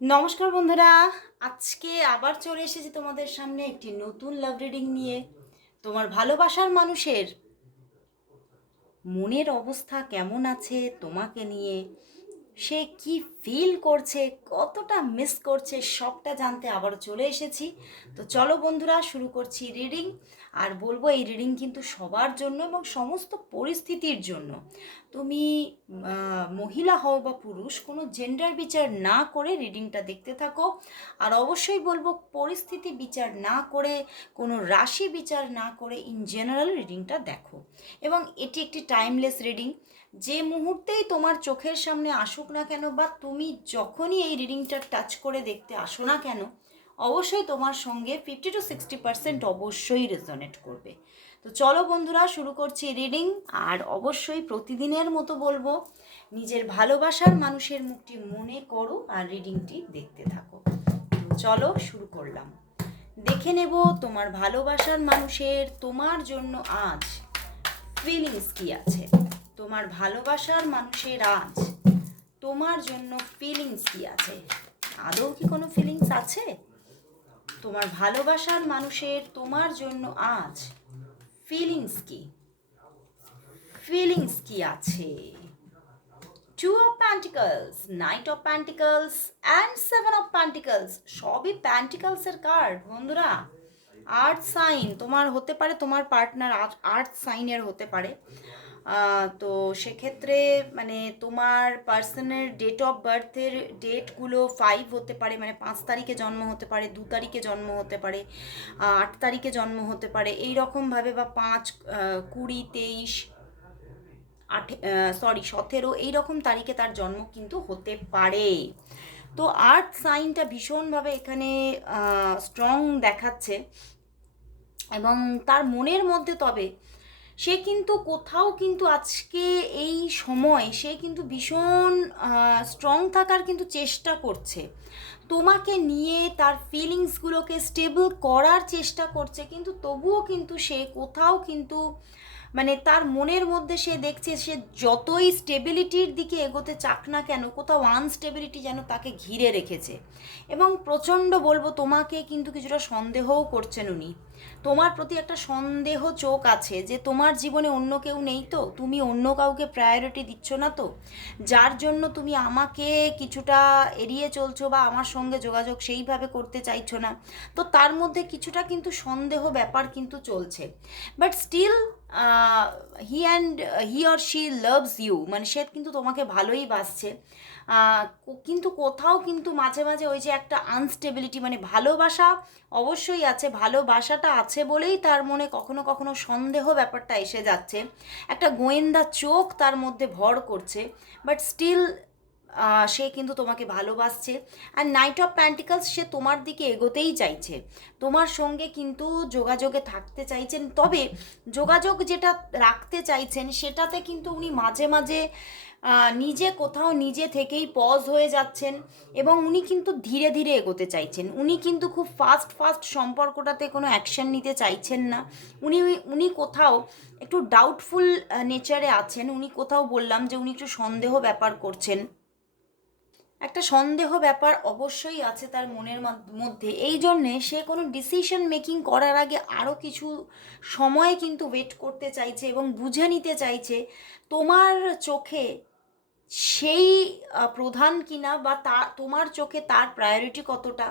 নমস্কার বন্ধুরা, আজকে আবার চলে এসেছি তোমাদের সামনে একটি নতুন লাভ রিডিং নিয়ে। তোমার ভালোবাসার মানুষের মনের অবস্থা কেমন আছে তোমাকে নিয়ে, সে কি ফিল করছে, কতটা মিস করছে, সবটা জানতে আবার চলে এসেছি। তো চলো বন্ধুরা, শুরু করছি রিডিং আর বলব, এই রিডিং কিন্তু সবার জন্য এবং সমস্ত পরিস্থিতির জন্য। তুমি মহিলা হও বা পুরুষ, কোনো জেন্ডার বিচার না করে রিডিংটা দেখতে থাকো। আর অবশ্যই বলব, পরিস্থিতি বিচার না করে, কোনো রাশি বিচার না করে ইন জেনারেল রিডিংটা দেখো। এবং এটি একটি টাইমলেস রিডিং যে মুহূর্তেই তোমার চোখের সামনে আসুক না কেন বা তুমি যখনই এই রিডিংটা টাচ করে দেখতে আসো না কেন, অবশ্যই তোমার সঙ্গে ফিফটি টু সিক্সটি পার্সেন্ট অবশ্যই রেজনেট করবে। তো চলো বন্ধুরা, শুরু করছি রিডিং আর অবশ্যই প্রতিদিনের মতো বলব, নিজের ভালোবাসার মানুষের মুখটি মনে করো আর রিডিংটি দেখতে থাকো। চলো শুরু করলাম। দেখে নেব তোমার ভালোবাসার মানুষের, তোমার জন্য আজ ফিলিংস কি আছে? তোমার ভালোবাসার মানুষের আজ তোমার জন্য ফিলিংস কি আছে? আদৌ কি কোনো ফিলিংস আছে? তোমার ভালোবাসার মানুষের তোমার জন্য আজ ফিলিংস কি? ফিলিংস কি আছে? Two of pentacles knight of pentacles and seven of pentacles সবই প্যান্টিকলসের কার্ড বন্ধুরা। আর্থ সাইন তোমার হতে পারে, তোমার পার্টনার আর্থ সাইনের হতে পারে। তো সেক্ষেত্রে মানে তোমার পার্সনের ডেট অফ বার্থের ডেটগুলো ফাইভ হতে পারে মানে পাঁচ তারিখে জন্ম হতে পারে, দু তারিখে জন্ম হতে পারে আট তারিখে জন্ম হতে পারে এই রকমভাবে বা পাঁচ কুড়ি, তেইশ, আঠে সরি সতেরো এই রকম তারিখে তার জন্ম কিন্তু হতে পারে। তো আর্থ সাইনটা ভীষণভাবে এখানে স্ট্রং দেখাচ্ছে এবং তার মনের মধ্যে তবে সে কিন্তু কোথাও কিন্তু আজকে এই সময় সে কিন্তু ভীষণ স্ট্রং থাকার কিন্তু চেষ্টা করছে। তোমাকে নিয়ে তার ফিলিংসগুলোকে স্টেবল করার চেষ্টা করছে, কিন্তু তবুও কিন্তু সে কোথাও কিন্তু মানে তার মনের মধ্যে সে দেখছে সে যতই স্টেবিলিটির দিকে এগোতে চাক না কেন, কোথাও আনস্টেবিলিটি যেন তাকে ঘিরে রেখেছে। এবং প্রচণ্ড বলব তোমাকে কিন্তু কিছুটা সন্দেহও করছেন উনি। তোমার প্রতি একটা সন্দেহ চোখ আছে যে তোমার জীবনে অন্য কেউ নেই তো? তুমি অন্য কাউকে প্রায়োরিটি দিচ্ছ না তো? যার জন্য তুমি আমাকে কিছুটা এড়িয়ে চলছো বা আমার সঙ্গে যোগাযোগ সেইভাবে করতে চাইছো না। তো তার মধ্যে কিছুটা কিন্তু সন্দেহ ব্যাপার কিন্তু চলছে। But still he and he or she loves you মানে সে কিন্তু তোমাকে ভালোই বাসছে। কিন্তু কোথাও কিন্তু মাঝে মাঝে ওই যে একটা আনস্টেবিলিটি মানে ভালোবাসা অবশ্যই আছে, ভালোবাসাটা আছে বলেই তার মনে কখনো কখনো সন্দেহ ব্যাপারটা এসে যাচ্ছে। একটা গোয়েন্দা চোখ তার মধ্যে ভর করছে। বাট স্টিল সে কিন্তু তোমাকে ভালোবাসছে। আর নাইট অফ প্যান্টিকালস সে তোমার দিকে এগোতেই চাইছে। তোমার সঙ্গে কিন্তু যোগাযোগে থাকতে চাইছেন। তবে যোগাযোগ যেটা রাখতে চাইছেন, সেটাতে কিন্তু উনি মাঝে মাঝে নিজে কোথাও নিজে থেকেই পজ হয়ে যাচ্ছেন এবং উনি কিন্তু ধীরে ধীরে এগোতে চাইছেন। উনি কিন্তু খুব ফাস্ট ফাস্ট সম্পর্কটাতে কোনো অ্যাকশন নিতে চাইছেন না। উনি উনি কোথাও একটু ডাউটফুল নেচারে আছেন। উনি কোথাও বললাম যে উনি একটু সন্দেহ ব্যাপার করছেন। একটা সন্দেহ ব্যাপার অবশ্যই আছে তার মনের মধ্য- এই জন্যে সে কোনো ডিসিশন মেকিং করার আগে আরও কিছু সময় কিন্তু ওয়েট করতে চাইছে এবং বুঝে নিতে চাইছে, তোমার চোখে সেই প্রধান কিনা বা তা তোমার চোখে তার প্রায়োরিটি কতটা?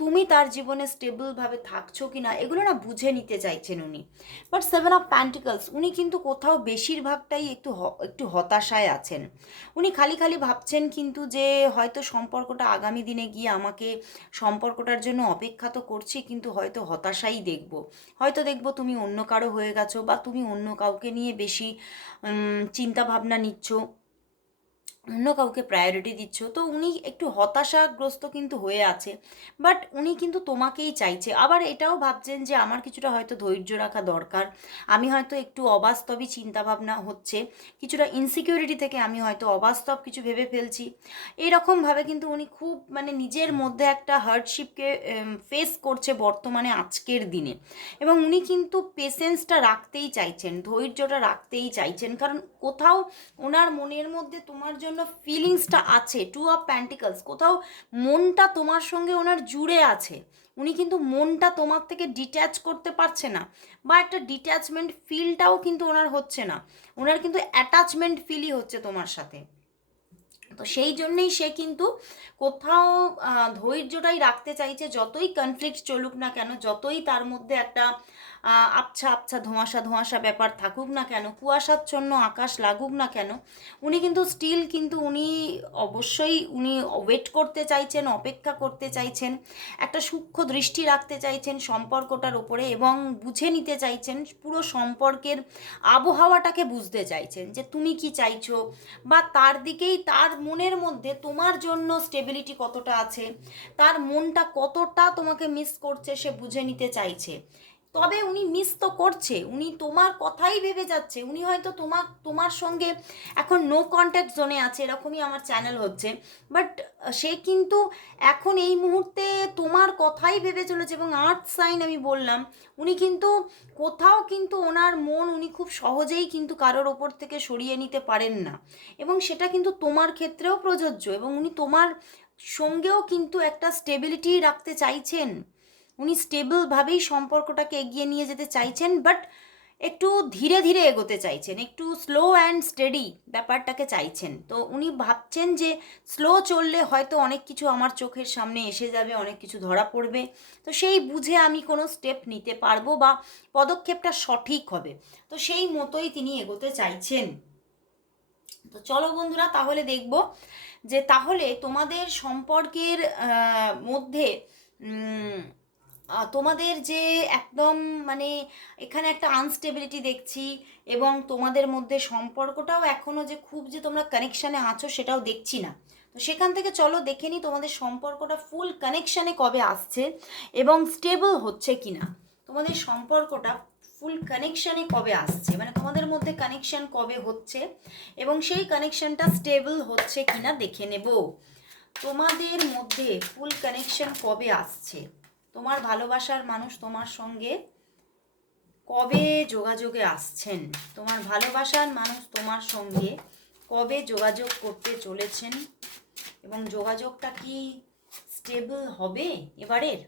তুমি তার জীবনে স্টেবলভাবে থাকছো কিনা, এগুলো না বুঝে নিতে চাইছেন উনি। বাট সেভেন অফ প্যান্টিকলস উনি কিন্তু কোথাও বেশিরভাগটাই একটু একটু হতাশায় আছেন। উনি খালি খালি ভাবছেন কিন্তু যে হয়তো সম্পর্কটা আগামী দিনে গিয়ে আমাকে সম্পর্কটার জন্য অপেক্ষা তো করছি, কিন্তু হয়তো হতাশাই দেখব। হয়তো দেখব তুমি অন্য কারও হয়ে গেছো বা তুমি অন্য কাউকে নিয়ে বেশি চিন্তা ভাবনা নিচ্ছ। অন্য কাউকে প্রায়োরিটি দিচ্ছ তো উনি একটু হতাশাগ্রস্ত কিন্তু হয়ে আছে। বাট উনি কিন্তু তোমাকেই চাইছে। আবার এটাও ভাবছেন যে আমার কিছুটা হয়তো ধৈর্য রাখা দরকার। আমি হয়তো একটু অবাস্তবই চিন্তাভাবনা হচ্ছে। কিছুটা ইনসিকিউরিটি থেকে আমি হয়তো অবাস্তব কিছু ভেবে ফেলছি। এরকমভাবে কিন্তু উনি খুব মানে নিজের মধ্যে একটা হার্ডশিপকে ফেস করছে বর্তমানে আজকের দিনে। এবং উনি কিন্তু পেশেন্সটা রাখতেই চাইছেন ধৈর্যটা রাখতেই চাইছেন। কারণ কোথাও ওনার মনের মধ্যে তোমার জন্য জন্য ফিলিংসটা আছে টু অফ প্যান্টিকলস কোথাও মনটা তোমার সঙ্গে ওনার জুড়ে আছে, উনি কিন্তু মনটা তোমার থেকে ডিট্যাচ করতে পারছে না, বা একটা ডিট্যাচমেন্ট ফিলটাও কিন্তু ওনার হচ্ছে না, ওনার কিন্তু অ্যাটাচমেন্ট ফিলই হচ্ছে তোমার সাথে। তো সেই জন্যেই সে কিন্তু কোথাও ধৈর্যটাই রাখতে চাইছে, যতই কনফ্লিক্ট চলুক না কেন, যতই তার মধ্যে একটা আবছা আবছা ধোঁয়াশা ধোঁয়াশা ব্যাপার থাকুক না কেন, কুয়াশাচ্ছন্ন আকাশ লাগুক না কেন, উনি কিন্তু স্টিল কিন্তু উনি অবশ্যই উনি ওয়েট করতে চাইছেন, অপেক্ষা করতে চাইছেন, একটা সূক্ষ্ম দৃষ্টি রাখতে চাইছেন সম্পর্কটার উপরে এবং বুঝে নিতে চাইছেন, পুরো সম্পর্কের আবহাওয়াটাকে বুঝতে চাইছেন যে তুমি কি চাইছো বা তার দিকেই তার মনের মধ্যে তোমার জন্য স্টেবিলিটি কতটা আছে, তার মনটা কতটা তোমাকে মিস করছে সে বুঝে নিতে চাইছে। তবে উনি মিস তো করছে, উনি তোমার কথাই ভেবে যাচ্ছে, উনি হয়তো তোমার তোমার সঙ্গে এখন নো কন্ট্যাক্ট জোনে আছে, এরকমই আমার চ্যানেল হচ্ছে। বাট সে কিন্তু এখন এই মুহূর্তে তোমার কথাই ভেবে চলেছে এবং আর্থ সাইন আমি বললাম, উনি কিন্তু কোথাও কিন্তু ওনার মন উনি খুব সহজেই কিন্তু কারোর ওপর থেকে সরিয়ে নিতে পারেন না। এবং সেটা কিন্তু তোমার ক্ষেত্রেও প্রযোজ্য এবং উনি তোমার সঙ্গেও কিন্তু একটা স্টেবিলিটি রাখতে চাইছেন। উনি স্টেবলভাবেই সম্পর্কটাকে এগিয়ে নিয়ে যেতে চাইছেন বাট একটু ধীরে ধীরে এগোতে চাইছেন, একটু স্লো অ্যান্ড স্টেডি ব্যাপারটাকে চাইছেন। তো উনি ভাবছেন যে স্লো চললে হয়তো অনেক কিছু আমার চোখের সামনে এসে যাবে, অনেক কিছু ধরা পড়বে। তো সেই বুঝে আমি কোনো স্টেপ নিতে পারব বা পদক্ষেপটা সঠিক হবে। তো সেই মতোই তিনি এগোতে চাইছেন। তো চলো বন্ধুরা, তাহলে দেখব যে তাহলে তোমাদের সম্পর্কের মধ্যে তোমাদের যে একদম মানে এখানে একটা আনস্টেবিলিটি দেখছি এবং তোমাদের মধ্যে সম্পর্কটাও এখনও যে খুব যে তোমরা কানেকশানে আছো সেটাও দেখছি না। তো সেখান থেকে চলো দেখে নিই তোমাদের সম্পর্কটা ফুল কানেকশানে কবে আসছে এবং স্টেবল হচ্ছে কি না তোমাদের সম্পর্কটা ফুল কানেকশানে কবে আসছে? মানে তোমাদের মধ্যে কানেকশান কবে হচ্ছে এবং সেই কানেকশানটা স্টেবল হচ্ছে কিনা দেখে নেব। তোমাদের মধ্যে ফুল কানেকশন কবে আসছে? তোমার ভালোবাসার মানুষ তোমার সঙ্গে কবে যোগাযোগে আসছেন? তোমার ভালোবাসার মানুষ তোমার সঙ্গে কবে যোগাযোগ করতে চলেছেন? এবং যোগাযোগটা কি স্টেবল হবে এবারের?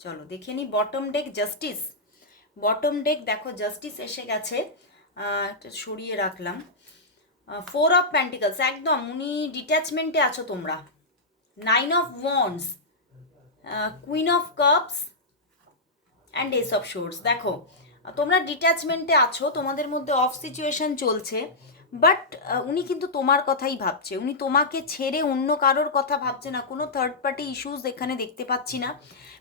চলো দেখে নি bottom deck justice bottom deck দেখো জাস্টিস এসে গেছে। একটা সরিয়ে রাখলাম। ফোর অফ প্যান্টিকলস একদম, উনি ডিট্যাচমেন্টে আছো তোমরা। Nine of wands queen of cups and ace of swords দেখো, তোমরা ডিট্যাচমেন্টে আছো, তোমাদের মধ্যে অফ সিচুয়েশন চলছে বাট উনি কিন্তু তোমার কথাই ভাবছে। উনি তোমাকে ছেড়ে অন্য কারোর কথা ভাবছে না। কোনো থার্ড পার্টি ইস্যুস এখানে দেখতে পাচ্ছি না।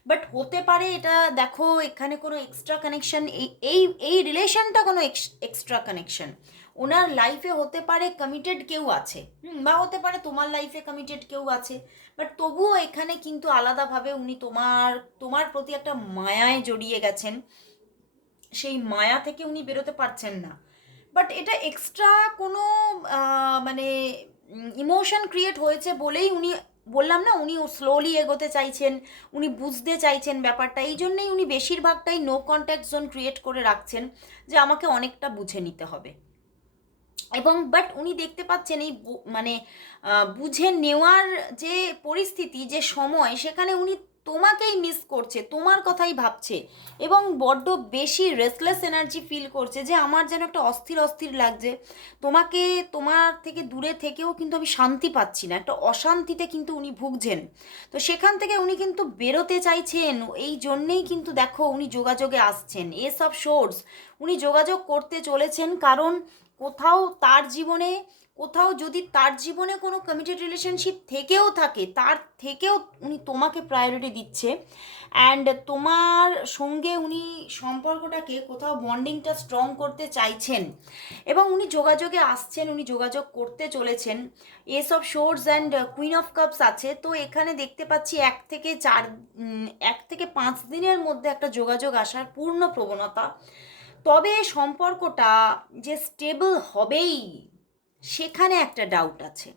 বাট হতে পারে এটা, দেখো, এখানে কোনো এক্সট্রা কানেকশন এই এই রিলেশনটা কোনো এক্সট্রা কানেকশন ওনার লাইফে হতে পারে কমিটেড কেউ আছে। বা হতে পারে তোমার লাইফে কমিটেড কেউ আছে। বাট তবুও এখানে কিন্তু আলাদাভাবে উনি তোমার তোমার প্রতি একটা মায়ায় জড়িয়ে গেছেন। সেই মায়া থেকে উনি বেরোতে পারছেন না। বাট এটা এক্সট্রা কোনো মানে ইমোশন ক্রিয়েট হয়েছে বলেই উনি, বললাম না, উনি স্লোলি এগোতে চাইছেন, উনি বুঝতে চাইছেন ব্যাপারটা। এই জন্যেই উনি বেশিরভাগটাই নো কন্ট্যাক্ট জোন ক্রিয়েট করে রাখছেন যে আমাকে অনেকটা বুঝে নিতে হবে। এবং বাট উনি দেখতে পাচ্ছেন এই মানে বুঝে নেওয়ার যে পরিস্থিতি, যে সময়, সেখানে উনি তোমাকেই মিস করছে, তোমার কথাই ভাবছে এবং বড্ড বেশি রেসলেস এনার্জি ফিল করছে যে আমার যেন একটা অস্থির অস্থির লাগছে। তোমাকে, তোমার থেকে দূরে থেকেও কিন্তু আমি শান্তি পাচ্ছি না, একটা অশান্তিতে কিন্তু উনি ভুগছেন। তো সেখান থেকে উনি কিন্তু বেরোতে চাইছেন, এই জন্যেই কিন্তু দেখো উনি যোগাযোগে আসছেন এসব সোর্স উনি যোগাযোগ করতে চলেছেন কারণ কোথাও তার জীবনে, কোথাও যদি তার জীবনে কোনো কমিটেড রিলেশনশিপ থেকেও থাকে, তার থেকেও উনি তোমাকে প্রায়োরিটি দিচ্ছে অ্যান্ড তোমার সঙ্গে উনি সম্পর্কটাকে কোথাও বন্ডিংটা স্ট্রং করতে চাইছেন এবং উনি যোগাযোগে আসছেন, উনি যোগাযোগ করতে চলেছেন। এসব swords and queen of cups আছে। তো এখানে দেখতে পাচ্ছি এক থেকে চার এক থেকে পাঁচ দিনের মধ্যে একটা যোগাযোগ আসার পূর্ণ প্রবণতা। তবে সম্পর্কটা যে স্টেবল হবেই, সেখানে একটা ডাউট আছে।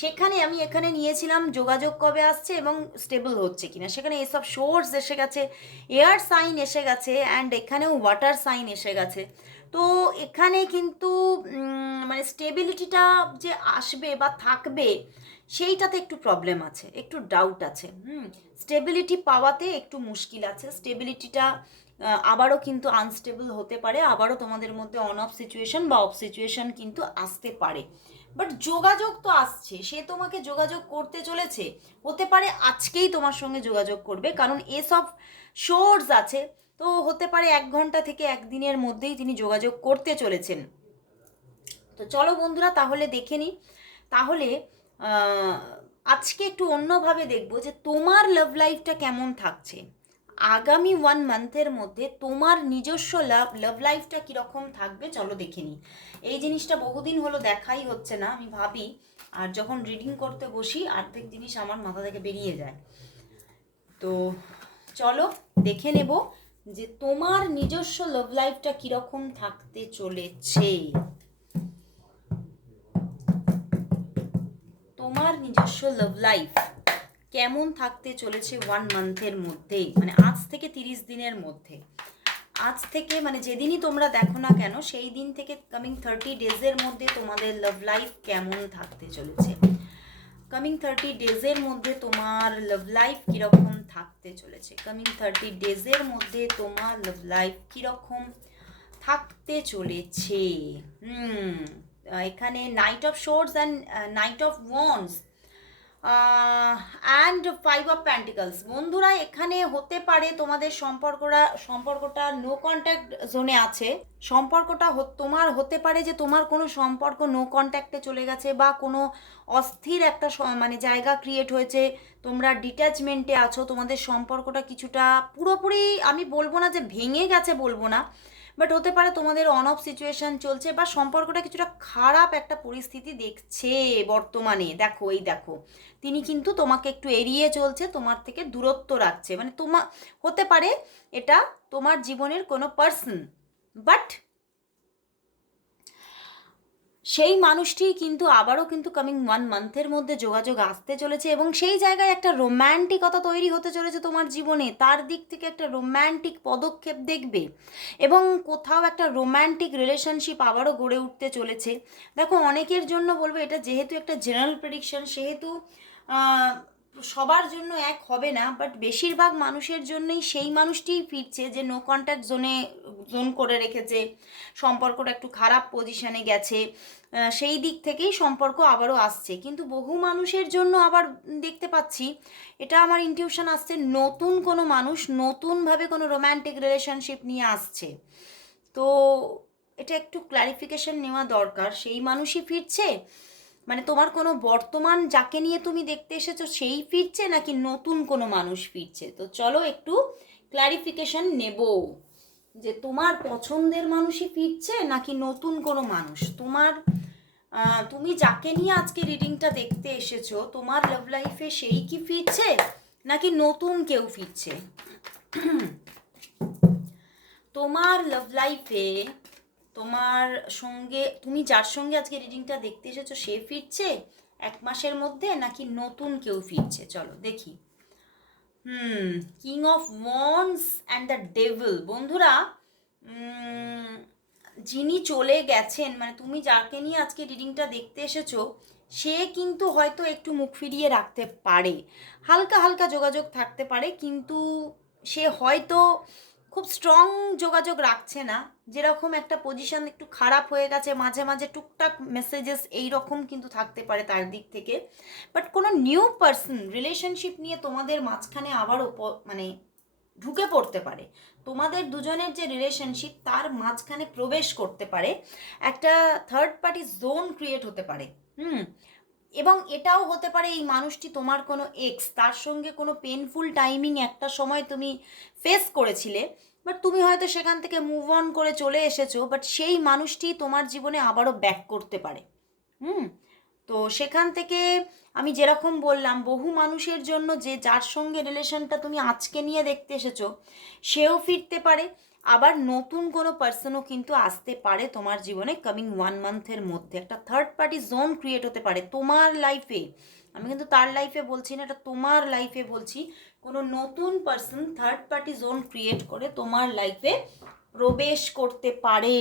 সেখানে আমি এখানে নিয়েছিলাম যোগাযোগ কবে আসছে এবং স্টেবল হচ্ছে কিনা। সেখানে এসব সোর্স এসে গেছে এয়ার সাইন এসে গেছে অ্যান্ড এখানেও ওয়াটার সাইন এসে গেছে। তো এখানে কিন্তু মানে স্টেবিলিটিটা যে আসবে বা থাকবে, সেইটাতে একটু প্রবলেম আছে, একটু ডাউট আছে। হুম স্টেবিলিটি পাওয়াতে একটু মুশকিল আছে। স্টেবিলিটিটা আবারও কিন্তু আনস্টেবল হতে পারে, আবারও তোমাদের মধ্যে অন অফ সিচুয়েশন বা অফ সিচুয়েশন কিন্তু আসতে পারে। বাট যোগাযোগ তো আসছে, সে তোমাকে যোগাযোগ করতে চলেছে, হতে পারে আজকেই তোমার সঙ্গে যোগাযোগ করবে, কারণ এসব শোর্স আছে, তো হতে পারে এক ঘণ্টা থেকে একদিনের মধ্যেই তিনি যোগাযোগ করতে চলেছেন। তো চলো বন্ধুরা, তাহলে দেখে নিই। তাহলে আজকে একটু অন্যভাবে দেখব যে তোমার লাভ লাইফটা কেমন থাকছে। আগামী ওয়ান মান্থের মধ্যে তোমার নিজস্ব লাভ লাভ লাইফটা কীরকম থাকবে চলো দেখে নিই। এই জিনিসটা বহুদিন হলো দেখাই হচ্ছে না, আমি ভাবি, আর যখন রিডিং করতে বসি অর্ধেক জিনিস আমার মাথা থেকে বেরিয়ে যায়। তো চলো দেখে নেব যে তোমার নিজস্ব লাভ লাইফটা কীরকম থাকতে চলেছে। তোমার নিজস্ব লাভ লাইফ কেমন থাকতে চলেছে ওয়ান মান্থের মধ্যেই? মানে আজ থেকে তিরিশ দিনের মধ্যে। আজ থেকে মানে যেদিনই তোমরা দেখো না কেন, সেই দিন থেকে কামিং থার্টি ডেজের মধ্যে তোমাদের লাভ লাইফ কেমন থাকতে চলেছে? কামিং থার্টি ডেজের মধ্যে তোমার লাভ লাইফ কীরকম থাকতে চলেছে? কামিং থার্টি ডেজের মধ্যে তোমার লাভ লাইফ কীরকম থাকতে চলেছে? হুম এখানে knight of swords and knight of wands and five of pentacles বন্ধুরা, এখানে হতে পারে তোমাদের সম্পর্কটা সম্পর্কটা নো কন্ট্যাক্ট জোনে আছে। সম্পর্কটা তোমার হতে পারে যে তোমার কোনো সম্পর্ক নো কন্ট্যাক্টে চলে গেছে বা কোনো অস্থির একটা মানে জায়গা ক্রিয়েট হয়েছে, তোমরা ডিট্যাচমেন্টে আছো, তোমাদের সম্পর্কটা কিছুটা পুরোপুরি আমি বলব না যে ভেঙে গেছে বলব না বাট হতে পারে তোমাদের অন অফ সিচুয়েশন চলছে বা সম্পর্কটা কিছুটা খারাপ একটা পরিস্থিতি দেখছে বর্তমানে। দেখো, এই দেখো, তিনি কিন্তু তোমাকে একটু এড়িয়ে চলছে, তোমার থেকে দূরত্ব রাখছে। মানে তোমা, হতে পারে এটা তোমার জীবনের কোনো পার্সন বাট সেই মানুষটি কিন্তু আবারও কিন্তু কামিং ওয়ান মান্থের মধ্যে যোগাযোগ আসতে চলেছে এবং সেই জায়গায় একটা রোম্যান্টিকতা তৈরি হতে চলেছে তোমার জীবনে। তার দিক থেকে একটা রোম্যান্টিক পদক্ষেপ দেখবে এবং কোথাও একটা রোম্যান্টিক রিলেশনশিপ আবারও গড়ে উঠতে চলেছে। দেখো, অনেকের জন্য বলব এটা যেহেতু একটা জেনারেল প্রেডিকশন সেহেতু সবার জন্য এক হবে না বাট বেশিরভাগ মানুষের জন্যই সেই মানুষটিই ফিরছে যে নো কন্ট্যাক্ট জোনে জোন করে রেখেছে, সম্পর্কটা একটু খারাপ পজিশনে গেছে সেই দিক থেকেই সম্পর্ক আবারও আসছে। কিন্তু বহু মানুষের জন্য আবার দেখতে পাচ্ছি, এটা আমার ইনটিউশন আসছে, নতুন কোনো মানুষ নতুনভাবে কোনো রোম্যান্টিক রিলেশনশিপ নিয়ে আসছে। তো এটা একটু ক্লারিফিকেশন নেওয়া দরকার, সেই মানুষই ফিরছে মানে তোমার কোনো বর্তমান যাকে নিয়ে তুমি দেখতে এসেছ সেই ফিরছে নাকি নতুন কোনো মানুষ ফিরছে? তো চলো একটু ক্লারিফিকেশন নেব যে তোমার পছন্দের মানুষই ফিরছে নাকি নতুন কোনো মানুষ? তোমার তুমি যাকে নিয়ে আজকে রিডিংটা দেখতে এসেছ, তোমার লাভ লাইফে সেই কি ফিরছে নাকি নতুন কেউ ফিরছে? তোমার লাভ লাইফে তোমার সঙ্গে, তুমি যার সঙ্গে আজকে রিডিংটা দেখতে এসেছ, সে ফিরছে? এক মাসের মধ্যে নাকি নতুন কেউ ফিরছে? চলো, দেখি। হুম king of wands and the devil বন্ধুরা যিনি চলে গেছেন মানে তুমি যাকে নিয়ে আজকে রিডিংটা দেখতে এসেছ, সে কিন্তু হয়তো একটু মুখ ফিরিয়ে রাখতে পারে। হালকা হালকা যোগাযোগ থাকতে পারে, কিন্তু সে হয়তো খুব স্ট্রং যোগাযোগ রাখছে না। যেরকম একটা পজিশন একটু খারাপ হয়ে গেছে, মাঝে মাঝে টুকটাক মেসেজেস এই রকম কিন্তু থাকতে পারে তার দিক থেকে। বাট কোনো নিউ পার্সন রিলেশনশিপ নিয়ে তোমাদের মাঝখানে আবারও মানে ঢুকে পড়তে পারে। তোমাদের দুজনের যে রিলেশনশিপ তার মাঝখানে প্রবেশ করতে পারে। একটা থার্ড পার্টি জোন ক্রিয়েট হতে পারে। হুম? এবং এটাও হতে পারে এই মানুষটি তোমার কোনো এক্স তার সঙ্গে কোনো পেনফুল টাইমিং একটা সময় তুমি ফেস করেছিলে। বাট তুমি হয়তো সেখান থেকে মুভ অন করে চলে এসেছ বাট সেই মানুষটি তোমার জীবনে আবারও ব্যাক করতে পারে। হুম? তো সেখান থেকে আমি যেরকম বললাম, বহু মানুষের জন্য যে যার সঙ্গে রিলেশনটা তুমি আজকে নিয়ে দেখতে এসেছ, সেও ফিরতে পারে। আবার নতুন কোনো পার্সনও কিন্তু আসতে পারে তোমার জীবনে কামিং ওয়ান মান্থের মধ্যে। একটা থার্ড পার্টি জোন ক্রিয়েট হতে পারে তোমার লাইফে আমি কিন্তু তার লাইফে বলছি না, এটা তোমার লাইফে বলছি। কোনো নতুন person third party zone create করে তোমার লাইফে প্রবেশ করতে পারে।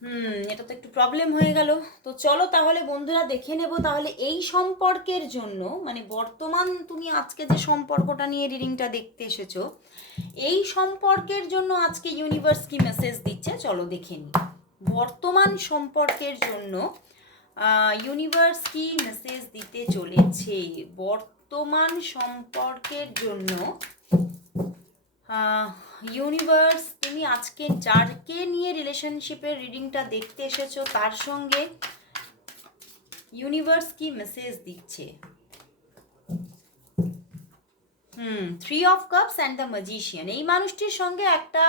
হুম, এটা তো একটু প্রবলেম হয়ে গেল। তো চলো তাহলে বন্ধুরা দেখে নেব তাহলে এই সম্পর্কের জন্য মানে বর্তমান তুমি আজকে যে সম্পর্কটা নিয়ে রিডিংটা দেখতে এসেছ, এই সম্পর্কের জন্য আজকে ইউনিভার্স কি মেসেজ দিচ্ছে? চলো দেখে নিই বর্তমান সম্পর্কের জন্য ইউনিভার্স কি মেসেজ দিতে চলেছে? বর্তমান সম্পর্কের জন্য ইউনিভার্স তুমি আজকে যারকে নিয়ে রিলেশনশিপের রিডিংটা দেখতে এসেছ, তার সঙ্গে ইউনিভার্স কি মেসেজ দিচ্ছে? হুম three of cups and the magician এই মানুষটির সঙ্গে একটা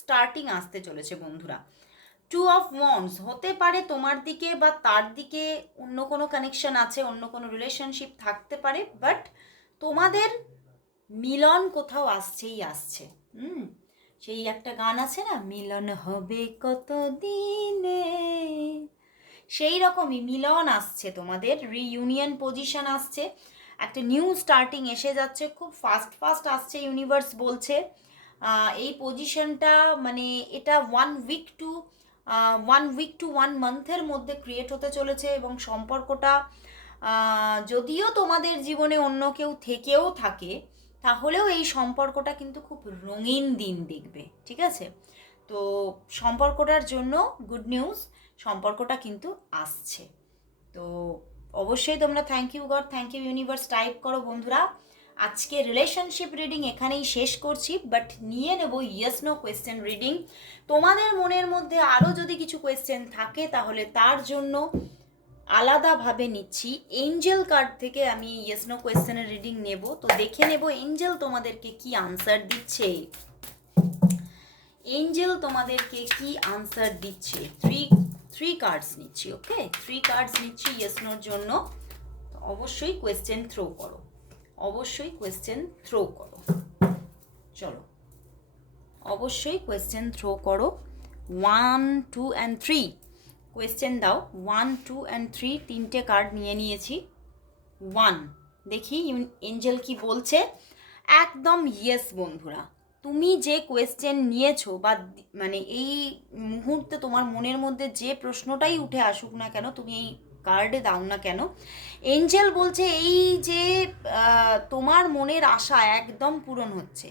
স্টার্টিং আসতে চলেছে, বন্ধুরা। টু অফ ওয়ান্স হতে পারে তোমার দিকে বা তার দিকে অন্য কোনো কানেকশন আছে, অন্য কোনো রিলেশনশিপ থাকতে পারে বাট তোমাদের মিলন কোথাও আসছেই আসছে, হুম? সেই একটা গান আছে না, মিলন হবে কত দিনে সেই রকমই মিলন আসছে তোমাদের রিইউনিয়ন পজিশন আসছে, একটা নিউ স্টার্টিং এসে যাচ্ছে, খুব ফাস্ট ফাস্ট আসছে ইউনিভার্স বলছে। এই পজিশনটা মানে এটা one week to one week to one মান্থের মধ্যে ক্রিয়েট হতে চলেছে এবং সম্পর্কটা যদিও তোমাদের জীবনে অন্য কেউ থেকেও থাকে, তাহলেও এই সম্পর্কটা কিন্তু খুব রঙিন দিন দেখবে, ঠিক আছে? তো সম্পর্কটার জন্য গুড নিউজ সম্পর্কটা কিন্তু আসছে। তো অবশ্যই তোমরা thank you God thank you universe type করো বন্ধুরা। আজকে রিলেশনশিপ রিডিং এখানেই শেষ করছি বাট নিয়ে নেব ইয়েস নো কোয়েশ্চেন রিডিং তোমাদের মনের মধ্যে আরও যদি কিছু কোয়েশ্চেন থাকে, তাহলে তার জন্য আলাদাভাবে নিচ্ছি। এঞ্জেল কার্ড থেকে আমি ইয়েস নো কোয়েশ্চেনের রিডিং নেব। তো দেখে নেব এঞ্জেল তোমাদেরকে কি আনসার দিচ্ছে। এঞ্জেল তোমাদেরকে কি আনসার দিচ্ছে? থ্রি থ্রি কার্ডস নিচ্ছি ওকে থ্রি কার্ডস নিচ্ছি ইয়েস নোর জন্য। অবশ্যই কোয়েশ্চেন থ্রো করো। অবশ্যই কোয়েশ্চেন থ্রো করো। চলো। অবশ্যই কোয়েশ্চেন থ্রো করো। One two and three question দাও। ওয়ান টু অ্যান্ড থ্রি তিনটে কার্ড নিয়ে নিয়েছি। ওয়ান দেখি এঞ্জেল কি বলছে? একদম ইয়েস বন্ধুরা। তুমি যে কোয়েশ্চেন নিয়েছো বা মানে এই মুহূর্তে তোমার মনের মধ্যে যে প্রশ্নটাই উঠে আসুক না কেন, তুমি এই কার্ডে দাও না কেন? এঞ্জেল বলছে, এই যে তোমার মনের আশা একদম পূরণ হচ্ছে।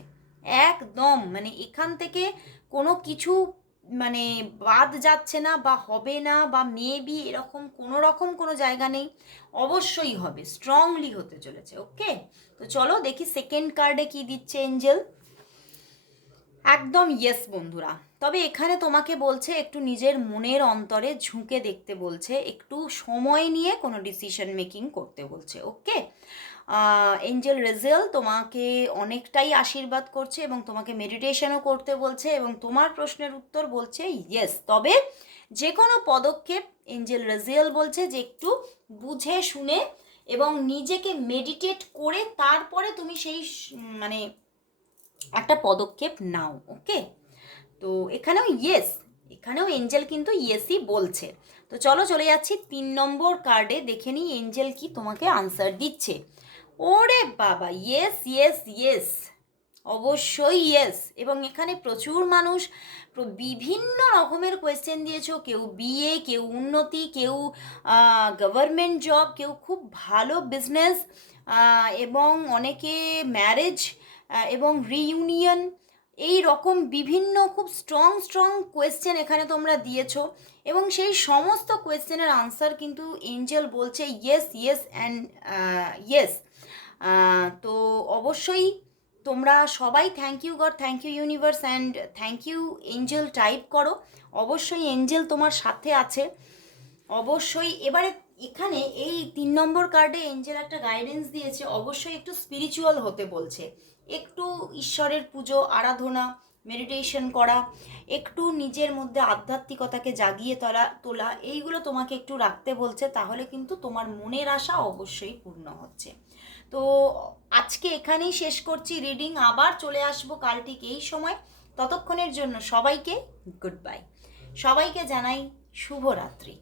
একদম। মানে এখান থেকে কোনো কিছু মানে বাদ যাচ্ছে না বা হবে না বা মেবি এরকম কোনো রকম কোনো জায়গা নেই। অবশ্যই হবে। স্ট্রংলি হতে চলেছে। ওকে তো চলো দেখি সেকেন্ড কার্ডে কি দিচ্ছে এঞ্জেল একদম ইয়েস বন্ধুরা। তবে এখানে তোমাকে বলছে, একটু নিজের মনের অন্তরে ঝুঁকে দেখতে বলছে, একটু সময় নিয়ে কোনো ডিসিশন মেকিং করতে বলছে ওকে এঞ্জেল রেজেল তোমাকে অনেকটাই আশীর্বাদ করছে এবং তোমাকে মেডিটেশনও করতে বলছে এবং তোমার প্রশ্নের উত্তর বলছে ইয়েস তবে যে কোনো পদক্ষেপ এঞ্জেল রেজেল বলছে যে একটু বুঝে শুনে এবং নিজেকে মেডিটেট করে তারপরে তুমি সেই মানে একটা পদক্ষেপ নাও ওকে তো এখানেও ইয়েস এখানেও এঞ্জেল কিন্তু ইয়েসই বলছে। তো চলো চলে যাচ্ছি তিন নম্বর কার্ডে দেখে নিই এঞ্জেল কি তোমাকে আনসার দিচ্ছে। ওরে বাবা ইয়েস ইয়েস ইয়েস অবশ্যই ইয়েস এবং এখানে প্রচুর মানুষ বিভিন্ন রকমের কোয়েশ্চেন দিয়েছ। কেউ বিয়ে কেউ উন্নতি, কেউ গভর্নমেন্ট জব কেউ খুব ভালো বিজনেস এবং অনেকে ম্যারেজ এবং রিইউনিয়ন এই রকম বিভিন্ন খুব স্ট্রং স্ট্রং কোয়েশ্চেন এখানে তোমরা দিয়েছ এবং সেই সমস্ত কোয়েশ্চেনের আনসার কিন্তু এঞ্জেল বলছে ইয়েস ইয়েস অ্যান্ড ইয়েস তো অবশ্যই তোমরা সবাই thank you God thank you universe and thank you angel type করো। অবশ্যই এঞ্জেল তোমার সাথে আছে। অবশ্যই এবারে এখানে এই তিন নম্বর কার্ডে এঞ্জেল একটা গাইডেন্স দিয়েছে। অবশ্যই একটু স্পিরিচুয়াল হতে বলছে। একটু ঈশ্বরের পুজো, আরাধনা মেডিটেশন করা, একটু নিজের মধ্যে আধ্যাত্মিকতাকে জাগিয়ে তোলা তোলা, এইগুলো তোমাকে একটু রাখতে বলছে, তাহলে কিন্তু তোমার মনের আশা অবশ্যই পূর্ণ হচ্ছে। তো আজকে এখানেই শেষ করছি রিডিং আবার চলে আসব কাল ঠিক এই সময়। ততক্ষণের জন্য সবাইকে গুড বাই সবাইকে জানাই শুভরাত্রি।